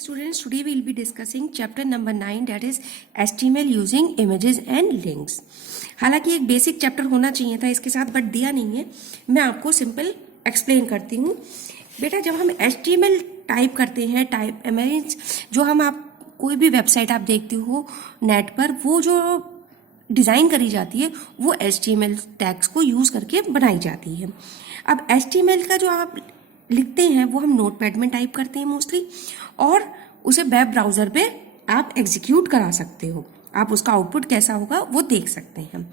Students, today we will be discussing chapter number 9, that is HTML using images and links. हालांकि एक basic chapter होना चाहिए था इसके साथ, बट दिया नहीं है. मैं आपको सिंपल एक्सप्लेन करती हूँ. बेटा, जब हम HTML टाइप करते हैं, टाइप मीन्स जो हम आप कोई भी वेबसाइट आप देखते हो नेट पर, वो जो डिज़ाइन करी जाती है वो HTML टैग्स को यूज़ करके बनाई जाती है. अब HTML का जो आप लिखते हैं वो हम नोटपैड में टाइप करते हैं मोस्टली, और उसे वेब ब्राउज़र पे आप एग्जीक्यूट करा सकते हो. आप उसका आउटपुट कैसा होगा वो देख सकते हैं.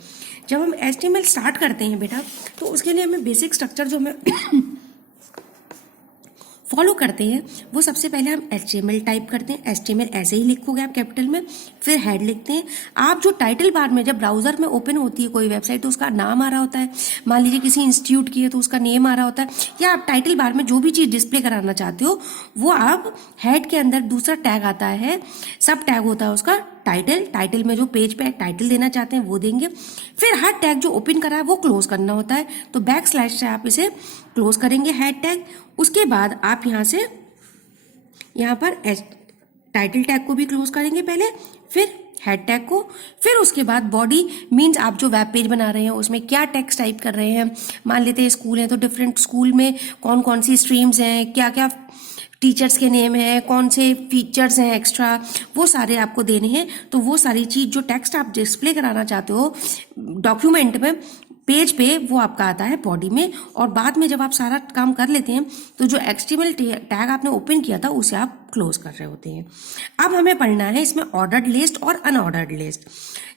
जब हम HTML स्टार्ट करते हैं बेटा, तो उसके लिए हमें बेसिक स्ट्रक्चर जो हमें फॉलो करते हैं वो सबसे पहले हम HTML टाइप करते हैं. HTML ऐसे ही लिखोगे आप कैपिटल में, फिर हेड लिखते हैं. आप जो टाइटल बार में जब ब्राउजर में ओपन होती है कोई वेबसाइट तो उसका नाम आ रहा होता है. मान लीजिए किसी इंस्टीट्यूट की है तो उसका नेम आ रहा होता है, या आप टाइटल बार में जो भी चीज़ डिस्प्ले कराना चाहते हो वो आप हेड के अंदर दूसरा टैग आता है, सब टैग होता है उसका टाइटल में जो पेज पे टाइटल देना चाहते हैं वो देंगे. फिर हर टैग जो ओपन करा है वो क्लोज करना होता है, तो बैक स्लैश से आप इसे क्लोज करेंगे हेड टैग. उसके बाद आप यहाँ पर टाइटल टैग को भी क्लोज करेंगे पहले, फिर हेड टैग को, फिर उसके बाद बॉडी मीन्स आप जो वेब पेज बना रहे हैं उसमें क्या टेक्स्ट टाइप कर रहे हैं. मान लेते हैं स्कूल है तो डिफरेंट स्कूल में कौन कौन सी स्ट्रीम्स हैं, क्या क्या टीचर्स के नेम है, कौन से फीचर्स हैं एक्स्ट्रा, वो सारे आपको देने हैं. तो वो सारी चीज़ जो टेक्स्ट आप डिस्प्ले कराना चाहते हो डॉक्यूमेंट में, पेज पे, वो आपका आता है बॉडी में. और बाद में जब आप सारा काम कर लेते हैं तो जो HTML टैग आपने ओपन किया था उसे आप क्लोज कर रहे होते हैं. अब हमें पढ़ना है इसमें ऑर्डर्ड लिस्ट और अनऑर्डर्ड लिस्ट.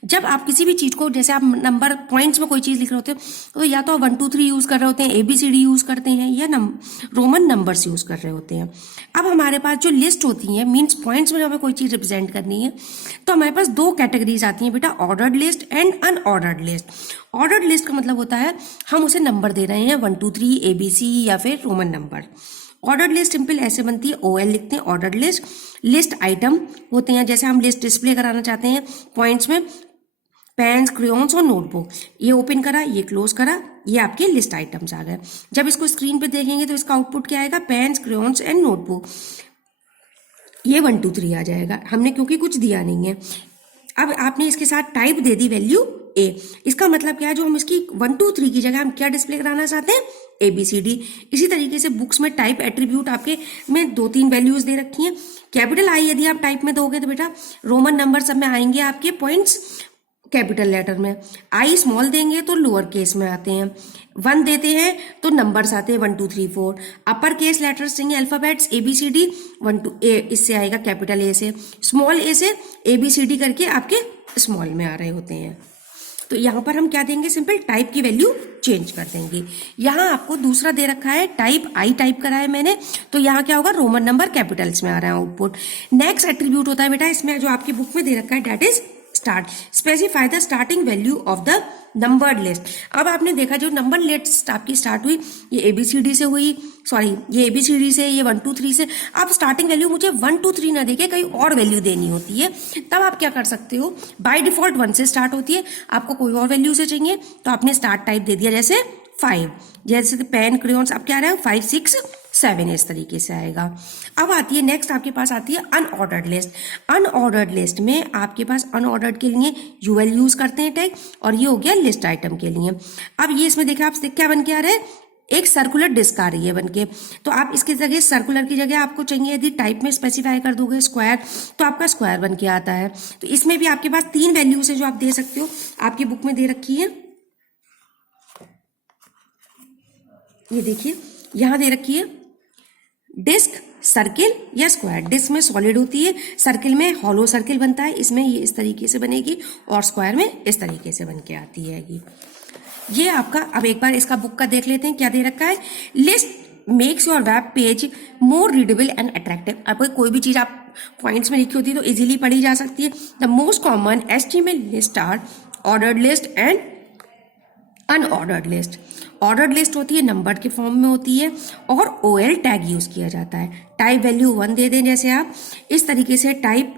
जब आप किसी भी चीज़ को, जैसे आप नंबर पॉइंट्स में कोई चीज़ लिख रहे होते हैं तो या तो आप 1 2 3 यूज़ कर रहे होते हैं, ABCD यूज़ करते हैं, या रोमन नंबर्स यूज़ कर रहे होते हैं. अब हमारे पास जो लिस्ट होती है मीन्स पॉइंट्स में हमें कोई चीज़ रिप्रेजेंट करनी है तो हमारे पास दो कैटेगरीज आती हैं बेटा, ordered list and unordered list. Ordered list का मतलब होता है हम उसे नंबर दे रहे हैं 1 2 3 ABC या फिर Roman number. Ordered list simple ऐसे बनती है, OL लिखते हैं ऑर्डर्ड लिस्ट. लिस्ट आइटम होते हैं, जैसे हम लिस्ट डिस्प्ले कराना चाहते हैं पॉइंट्स में, पेन्स, क्रेयॉन्स और नोटबुक. ये ओपन करा, ये क्लोज करा, ये आपके लिस्ट आइटम्स आ गए. जब इसको स्क्रीन पे देखेंगे तो इसका आउटपुट क्या आएगा, पेन्स, क्रेयॉन्स एंड नोटबुक. ये 1 2 3 आ जाएगा, हमने क्योंकि कुछ दिया नहीं है. अब आपने इसके साथ type they the value A. इसका मतलब क्या है, जो हम इसकी 1 2 3 की जगह हम क्या डिस्प्ले कराना चाहते हैं, ABCD. इसी तरीके से बुक्स में टाइप एट्रीब्यूट आपके में 2-3 वैल्यूज दे रखी हैं. कैपिटल I यदि आप टाइप में दोगे तो बेटा रोमन नंबर सब में आएंगे आपके पॉइंट्स कैपिटल लेटर में. I स्मॉल देंगे तो लोअर केस में आते हैं. 1 देते हैं तो नंबर्स आते हैं 1 2 3 4. अपर केस लेटर्स देंगे अल्फाबेट्स ABCD 1 2 A, इससे आएगा कैपिटल A से, स्मॉल A से ABCD करके आपके स्मॉल में आ रहे होते हैं. तो यहाँ पर हम क्या देंगे, सिंपल टाइप की वैल्यू चेंज कर देंगे. यहाँ आपको दूसरा दे रखा है टाइप I टाइप करा है मैंने, तो यहाँ क्या होगा, रोमन नंबर कैपिटल्स में आ रहा है आउटपुट. नेक्स्ट एट्रीब्यूट होता है बेटा इसमें जो आपकी बुक में दे रखा है, that is start. Specify the starting value of the numbered list. अब आपने देखा जो नंबर लिस्ट आपकी स्टार्ट हुई ये ABCD से हुई, सॉरी ये ABCD से, ये 1 2 3 से. आप स्टार्टिंग वैल्यू मुझे 1 2 3 ना देके कहीं और वैल्यू देनी होती है, तब आप क्या कर सकते हो, बाय डिफॉल्ट 1 से स्टार्ट होती है, आपको कोई और वैल्यू से चाहिए तो आपने स्टार्ट टाइप दे दिया, जैसे 5, जैसे पेन क्रेयॉन्स अब क्या आ रहा है 5 6 7, इस तरीके से आएगा. अब आती है नेक्स्ट, आपके पास आती है अनऑर्डर्ड लिस्ट. अनऑर्डर्ड लिस्ट में आपके पास अनऑर्डर्ड के लिए UL यूज करते हैं टैग, और ये हो गया लिस्ट आइटम के लिए. अब ये इसमें देखा आप क्या बन के आ रहा है, एक सर्कुलर डिस्क आ रही है बनके. तो आप इसकी जगह सर्कुलर की जगह आपको चाहिए यदि टाइप में स्पेसिफाई कर दोगे स्क्वायर तो आपका स्क्वायर बन के आता है. तो इसमें भी आपके पास 3 वैल्यूज है जो आप दे सकते हो, आपकी बुक में दे रखी है. ये देखिए यहां दे रखी है डिस्क, सर्किल या स्क्वायर. डिस्क में सॉलिड होती है, सर्किल में हॉलो सर्किल बनता है, इसमें ये इस तरीके से बनेगी, और स्क्वायर में इस तरीके से बन के आती है. ये आपका, अब एक बार इसका बुक का देख लेते हैं क्या दे रखा है. List makes your web page more readable and attractive. अब कोई भी चीज आप पॉइंट्स में लिखी होती है तो इजीली पढ़ी जा सकती है. The most common HTML list are ordered list and unordered list. Ordered list होती है नंबर के फॉर्म में होती है, और OL टैग यूज किया जाता है. टाइप वैल्यू 1 दे दें, जैसे आप इस तरीके से टाइप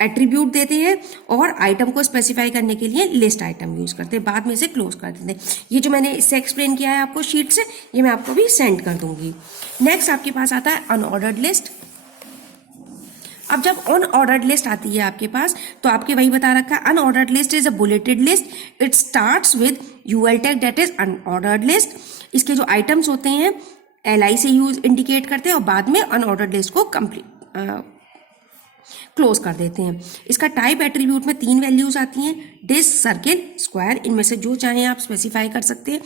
एट्रीब्यूट देते हैं, और आइटम को स्पेसिफाई करने के लिए लिस्ट आइटम यूज करते हैं, बाद में इसे क्लोज कर देते हैं. ये जो मैंने इससे एक्सप्लेन किया है आपको शीट से, ये मैं आपको भी सेंड कर दूंगी. नेक्स्ट आपके पास आता है अनऑर्डर्ड लिस्ट. अब जब अनऑर्डर्ड लिस्ट आती है आपके पास, तो आपके वही बता रखा है unordered list is a bulleted list, it starts with UL tag that is unordered list. इसके जो आइटम्स होते हैं LI से यूज इंडिकेट करते हैं और बाद में अनऑर्डर्ड लिस्ट को कंप्लीट क्लोज कर देते हैं। इसका टाइप एट्रीब्यूट में 3 वैल्यूज आती हैं, डिस्क, सर्किल, स्क्वायर, इनमें से जो चाहें आप स्पेसिफाई कर सकते हैं।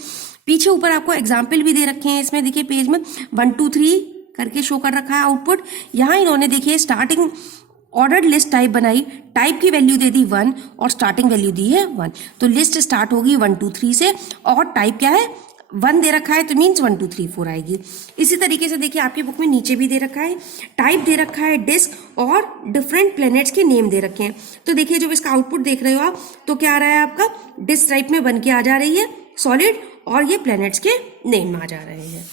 पीछे ऊपर आपको एग्जाम्पल भी दे रखे हैं, इसमें देखिए पेज में 1 2 3 करके शो कर रखा है आउटपुट। यहाँ इन्होंने देखिए स्टार्टिंग ऑर्डर्ड लिस्ट टाइप बनाई, टाइप की वैल्यू दे दी 1 और स्टार्टिंग वैल्यू दी है 1, तो लिस्ट स्टार्ट होगी 1 2 3 से और टाइप क्या है 1 दे रखा है, तो मीन्स 1 2 3 4 आएगी। इसी तरीके से देखिए आपकी बुक में नीचे भी दे रखा है, टाइप दे रखा है डिस्क और डिफरेंट प्लैनेट्स के नेम दे रखे हैं। तो देखिए जब इसका आउटपुट देख रहे हो आप, तो क्या आ रहा है आपका डिस्क टाइप में बन के आ जा रही है सॉलिड, और ये प्लैनेट्स के नेम आ जा रहे हैं।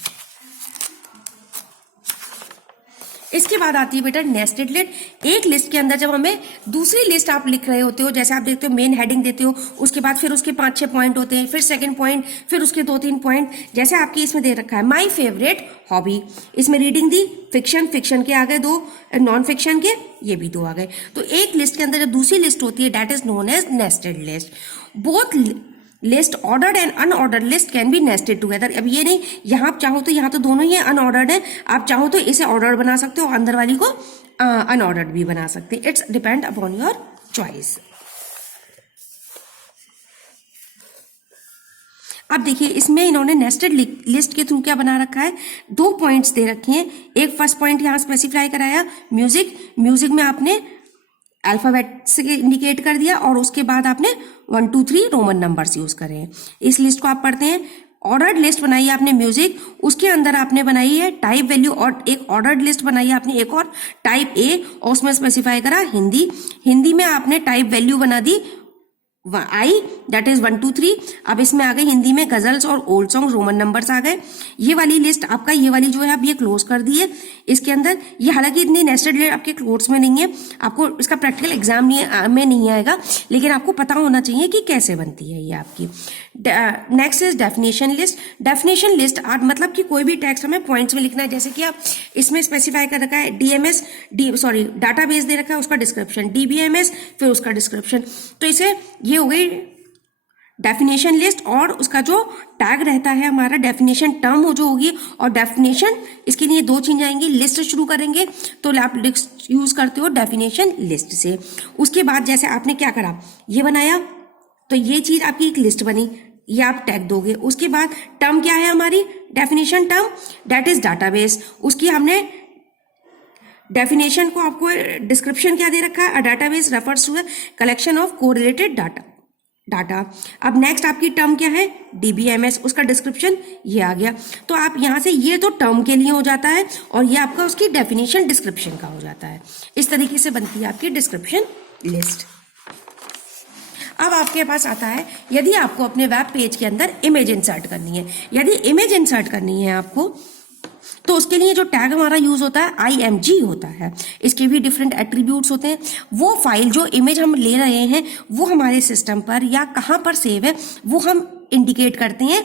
इसके बाद आती है बेटा नेस्टेड लिस्ट। एक लिस्ट के अंदर जब हमें दूसरी लिस्ट आप लिख रहे होते हो, जैसे आप देखते हो मेन हेडिंग देते हो, उसके बाद फिर उसके 5 6 पॉइंट होते हैं, फिर सेकंड पॉइंट, फिर उसके 2 3 पॉइंट, जैसे आपकी इसमें दे रखा है माय फेवरेट हॉबी, इसमें रीडिंग दी, फिक्शन, फिक्शन के आ गए 2, नॉन फिक्शन के ये भी 2 आ गए। तो एक लिस्ट के अंदर जब दूसरी लिस्ट होती है that is known as nested list. Both list ordered and unordered list can be nested together. अब ये नहीं यहाँ आप चाहो तो यहाँ तो दोनों ही अनऑर्डर्ड है, आप चाहो तो इसे ऑर्डर बना सकते हो, अंदर वाली को अनऑर्डर्ड भी बना सकते हैं। It's depend upon your choice. अब देखिए इसमें इन्होंने नेस्टेड लिस्ट के थ्रू क्या बना रखा है, 2 पॉइंट्स दे रखे हैं। एक फर्स्ट पॉइंट यहाँ स्पेसिफाई कराया म्यूजिक, म्यूजिक में आपने अल्फाबेट से इंडिकेट कर दिया और उसके बाद आपने 1 2 3 रोमन नंबर्स यूज करे हैं। इस लिस्ट को आप पढ़ते हैं। ऑर्डर्ड लिस्ट बनाई है आपने म्यूजिक, उसके अंदर आपने बनाई है टाइप वैल्यू, और एक ऑर्डर्ड लिस्ट बनाई है आपने एक और टाइप ए, और उसमें स्पेसिफाई करा हिंदी। हिंदी में आपने टाइप वैल्यू बना दी I दैट इज 1 2 3। अब इसमें आ गए हिंदी में गजल्स और ओल्ड सॉन्ग, रोमन नंबर्स आ गए। ये वाली लिस्ट आपका, ये वाली जो है आप ये क्लोज कर दी है। इसके अंदर ये हालांकि इतनी नेस्टेड लिस्ट आपके क्लोज में नहीं है, आपको इसका प्रैक्टिकल एग्जाम में नहीं आएगा, लेकिन आपको पता होना चाहिए कि कैसे बनती है ये आपकी। Next is definition list. Definition list मतलब कि कोई भी टेक्स्ट हमें पॉइंट्स में लिखना है, जैसे कि आप इसमें स्पेसिफाई कर रखा है DMS डाटाबेस दे रखा है, उसका डिस्क्रिप्शन, DBMS फिर उसका डिस्क्रिप्शन। तो इसे ये हो गई डेफिनेशन लिस्ट, और उसका जो टैग रहता है हमारा डेफिनेशन टर्म हो जो होगी, और डेफिनेशन इसके लिए 2 चीज आएंगी, लिस्ट शुरू करेंगे तो आप लिस्ट यूज करते हो डेफिनेशन लिस्ट से। उसके बाद जैसे आपने क्या करा, ये बनाया तो ये चीज आपकी एक लिस्ट बनी, ये आप टैग दोगे। उसके बाद टर्म क्या है हमारी, definition term that is database, उसकी हमने डेफिनेशन को आपको डिस्क्रिप्शन क्या दे रखा है, a database refers to a collection of correlated data. अब नेक्स्ट आपकी टर्म क्या है, DBMS, उसका डिस्क्रिप्शन ये आ गया। तो आप यहां से, ये तो टर्म के लिए हो जाता है और ये आपका उसकी डेफिनेशन डिस्क्रिप्शन का हो जाता है। इस तरीके से बनती है आपकी डिस्क्रिप्शन लिस्ट। अब आपके पास आता है, यदि आपको अपने वेब पेज के अंदर इमेज इंसर्ट करनी है, यदि इमेज इंसर्ट करनी है आपको, तो उसके लिए जो टैग हमारा यूज होता है IMG होता है। इसके भी डिफरेंट एट्रीब्यूट्स होते हैं। वो फाइल जो इमेज हम ले रहे हैं वो हमारे सिस्टम पर या कहाँ पर सेव है वो हम इंडिकेट करते हैं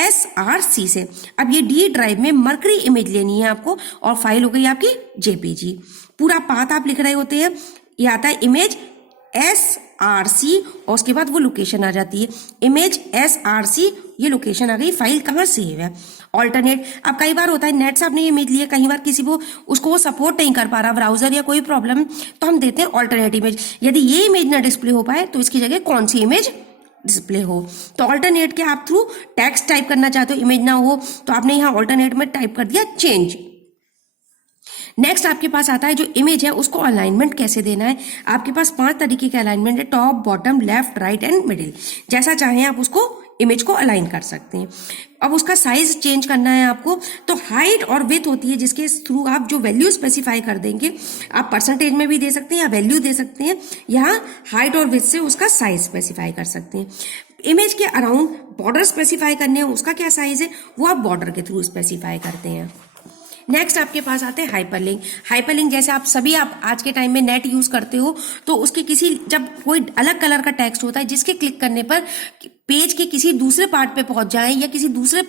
SRC से। अब ये D ड्राइव में मर्करी इमेज लेनी है आपको, और फाइल हो गई आपकी JPG। पूरा पाथ आप लिख रहे होते हैं, ये आता है इमेज SRC और उसके बाद वो लोकेशन आ जाती है इमेज SRC, ये लोकेशन आ गई, फाइल कहाँ सेव है। ऑल्टरनेट, अब कई बार होता है नेट से आपने ये इमेज लिया, कई बार किसी को उसको वो सपोर्ट नहीं कर पा रहा ब्राउजर या कोई प्रॉब्लम, तो हम देते हैं ऑल्टरनेट इमेज। यदि ये इमेज ना डिस्प्ले हो पाए तो इसकी जगह कौन सी इमेज डिस्प्ले हो। तो ऑल्टरनेट के आप थ्रू टेक्स्ट टाइप करना चाहते हो, इमेज ना हो, तो आपने यहाँ ऑल्टरनेट में टाइप कर दिया चेंज। नेक्स्ट आपके पास आता है जो इमेज है उसको अलाइनमेंट कैसे देना है। आपके पास 5 तरीके के अलाइनमेंट है, top, bottom, left, right and middle. जैसा चाहें आप उसको इमेज को अलाइन कर सकते हैं। अब उसका साइज चेंज करना है आपको, तो हाइट और विड्थ होती है जिसके थ्रू आप जो वैल्यू स्पेसिफाई कर देंगे, आप परसेंटेज में भी दे सकते हैं या वैल्यू दे सकते हैं। यहाँ हाइट और विड्थ से उसका साइज स्पेसिफाई कर सकते हैं। इमेज के अराउंड बॉर्डर स्पेसिफाई करने हैं, उसका क्या साइज है वो आप बॉर्डर के थ्रू स्पेसिफाई करते हैं। नेक्स्ट आपके पास आते हैं हाइपरलिंक। हाइपरलिंक जैसे आप आज के टाइम में नेट यूज करते हो, तो उसके जब कोई अलग कलर का टेक्स्ट होता है जिसके क्लिक करने पर पेज के किसी दूसरे पार्ट पे पहुंच जाए या किसी दूसरे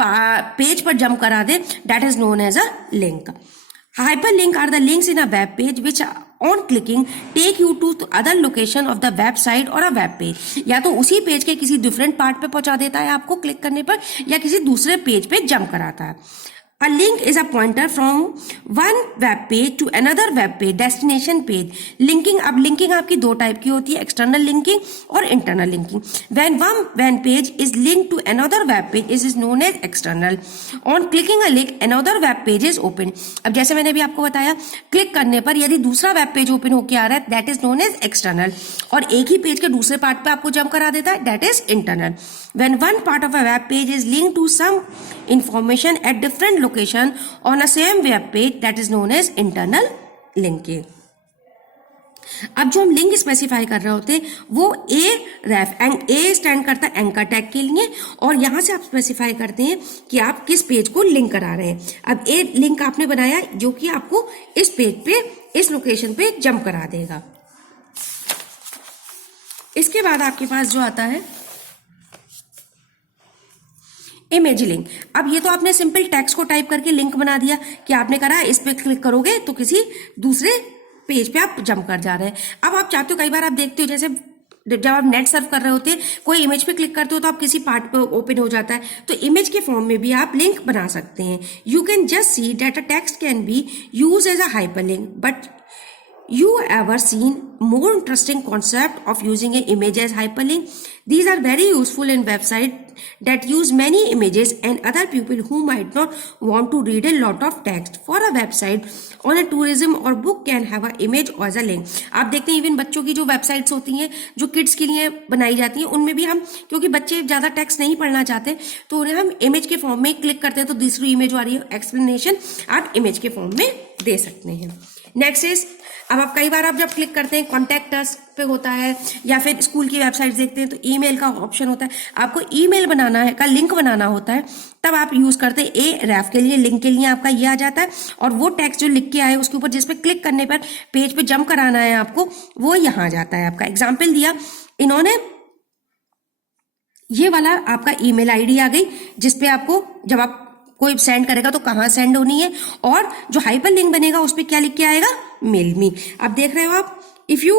पेज पर जंप करा दे, that is known as a link. Hyperlink are the links in a web page which on clicking take you to other location of the website or a web page. या तो उसी page के किसी different part पे पहुंचा देता है आपको क्लिक करने पर, या किसी दूसरे पेज पे जंप कराता है. A link is a pointer from one web page to another web page, destination page. Linking, अब linking आपकी दो टाइप की होती है, external linking और internal linking. When one page is linked to another web page, it is known as external. On clicking a link, another web page is open. अब जैसे मैंने अभी आपको बताया, क्लिक करने पर यदि दूसरा वेब पेज ओपन होकर आ रहा है, that is known as external. और एक ही पेज के दूसरे पार्ट पे आपको जंप करा देता है, that is internal. When one part of a web page is linked to some information at different location on a same web page, that is known as internal linking. अब जो हम link specify कर रहे होते हैं वो ए stand करता है एंकर टैग के लिए, और यहां से आप स्पेसिफाई करते हैं कि आप किस पेज को लिंक करा रहे हैं. अब ए लिंक आपने बनाया जो कि आपको इस पेज पे, इस लोकेशन पे जंप करा देगा. इसके बाद आपके पास जो आता है इमेज लिंक. अब ये तो आपने सिंपल टेक्स्ट को टाइप करके लिंक बना दिया कि आपने करा इस पे क्लिक करोगे तो किसी दूसरे पेज पे आप जंप कर जा रहे हैं. अब आप चाहते हो, कई बार आप देखते हो जैसे जब आप नेट सर्फ कर रहे होते हैं, कोई इमेज पे क्लिक करते हो तो आप किसी पार्ट पे ओपन हो जाता है, तो इमेज के फॉर्म में भी आप लिंक बना सकते हैं. You can just see that a text can be use as a hyperlink, but you ever seen more interesting concept of using an image as hyperlink? These are very useful in website that use many images, and other people who might not want to read a lot of text. For a website on a tourism or book can have a image as a link. आप देखते हैं even बच्चों की जो websites होती हैं जो kids के लिए बनाई जाती हैं, उनमें भी हम, क्योंकि बच्चे ज्यादा टेक्स्ट नहीं पढ़ना चाहते, तो उन्हें हम इमेज के फॉर्म में क्लिक करते हैं तो दूसरी इमेज आ रही है, एक्सप्लेनेशन आप इमेज के फॉर्म में दे सकते हैं. नेक्स्ट इज, अब आप कई बार आप जब क्लिक करते हैं कॉन्टैक्ट अस पे होता है, या फिर स्कूल की वेबसाइट देखते हैं तो ईमेल का ऑप्शन होता है, आपको ईमेल बनाना है, का लिंक बनाना होता है, तब आप यूज करते हैं ए रेफ के लिए, लिंक के लिए आपका ये आ जाता है, और वो टेक्स्ट जो लिख के आए उसके ऊपर जिस पे क्लिक करने पर पेज पे जंप कराना है आपको, वो यहाँ आ जाता है. आपका एग्जाम्पल दिया इन्होंने, ये वाला आपका ईमेल आईडी आ गई जिसपे आपको जब आप कोई सेंड करेगा तो कहाँ सेंड होनी है, और जो हाइपर लिंक बनेगा उस पर क्या लिख के आएगा, मेल मी. अब देख रहे हो आप, if you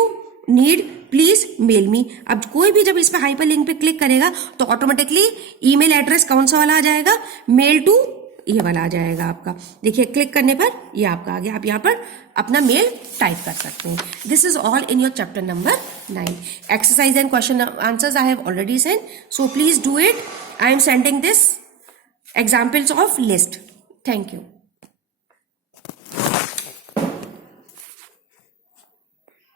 need please mail me. अब कोई भी जब इस पे हाइपर लिंक पे क्लिक करेगा तो ऑटोमेटिकली ईमेल एड्रेस कौन सा वाला आ जाएगा, मेल टू ये वाला आ जाएगा आपका. देखिए क्लिक करने पर ये आपका आ गया, आप यहाँ पर अपना मेल टाइप कर सकते हैं. This is all in your chapter number 9. Exercise and question answers I have already send, so please do it. I am sending this examples of list. Thank you.